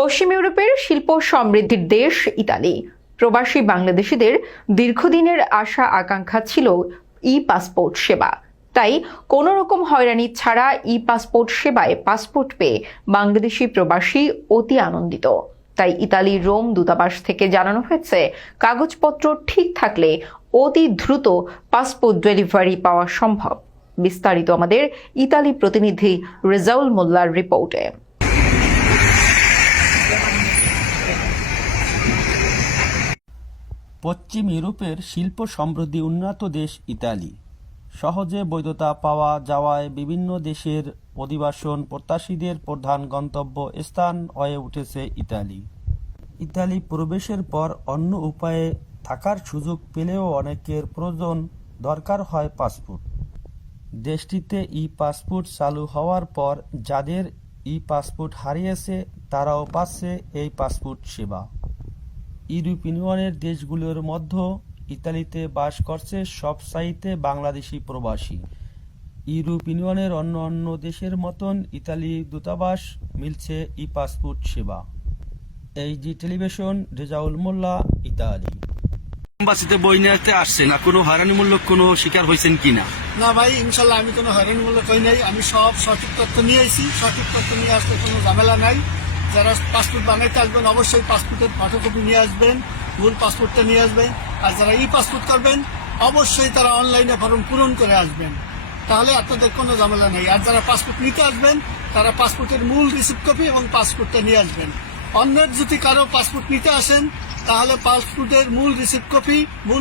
পশ্চিম ইউরোপের শিল্প সমৃদ্ধির দেশ ইতালি। প্রবাসী বাংলাদেশিদের দীর্ঘদিনের আশা আকাঙ্ক্ষা ছিল ই পাসপোর্ট সেবা। তাই কোনো রকম হয়রানি ছাড়া ই পাসপোর্ট সেবায় পাসপোর্ট পেয়ে বাংলাদেশি প্রবাসী অতি আনন্দিত। তাই ইতালি রোম দূতাবাস থেকে জানানো হয়েছে, কাগজপত্র ঠিক থাকলে অতি দ্রুত পাসপোর্ট ডেলিভারি পাওয়া সম্ভব। বিস্তারিত আমাদের ইতালি প্রতিনিধি রেজাউল মোল্লার রিপোর্টে। পশ্চিম ইউরোপের শিল্প সমৃদ্ধি উন্নত দেশ ইতালি। সহজে বৈধতা পাওয়া যাওয়ায় বিভিন্ন দেশের অভিবাসন প্রত্যাশীদের প্রধান গন্তব্য স্থান হয়ে উঠেছে ইতালি। ইতালি প্রবেশের পর অন্য উপায়ে থাকার সুযোগ পেলেও অনেকের প্রয়োজন দরকার হয় পাসপোর্ট। দেশটিতে ই পাসপোর্ট চালু হওয়ার পর যাদের ই পাসপোর্ট হারিয়েছে তারাও পাচ্ছে এই পাসপোর্ট সেবা। ইউরোপীয় ইউনিয়নের দেশগুলোর মধ্যে ইতালিতে বাস করছে সবচাইতে বাংলাদেশি প্রবাসী। ইউরোপীয় ইউনিয়নের অন্য দেশের মতন ইতালি দূতাবাস মিলছে ই পাসপোর্ট সেবা। এই জি টেলিভিশন, রেজাউল মোল্লা, ইতালি। এম্বাসিতে বই নিতে আসছেন, আর কোনো হয়রানিমূলক কোনো শিকার হয়েছেন কিনা? না ভাই, ইনশাল্লাহ আমি কোনো হয়রানিমূলক হই নাই। আমি সব সঠিক তথ্য নিয়ে আইছি। সঠিক তথ্য নিয়ে আসতে কোনো ঝামেলা নাই। যারা পাসপোর্ট বানাইতে আসবেন অবশ্যই পাসপোর্টের ফটোকপি নিয়ে আসবেন, মূল পাসপোর্টটা নিয়ে আসবেন। আর যারা ই পাসপোর্ট করবেন অবশ্যই তারা অনলাইনে ফর্ম পূরণ করে আসবেন, তাহলে আপনাদের কোনো ঝামেলা নেই। আর যারা পাসপোর্ট নিতে আসবেন তারা পাসপোর্টের মূল রিসিপ্ট কপি এবং পাসপোর্টটা নিয়ে আসবেন। অন্যের যদি কারো পাসপোর্ট নিতে আসেন তাহলে পাসপোর্টের মূল রিসিপ্ট কপি, মূল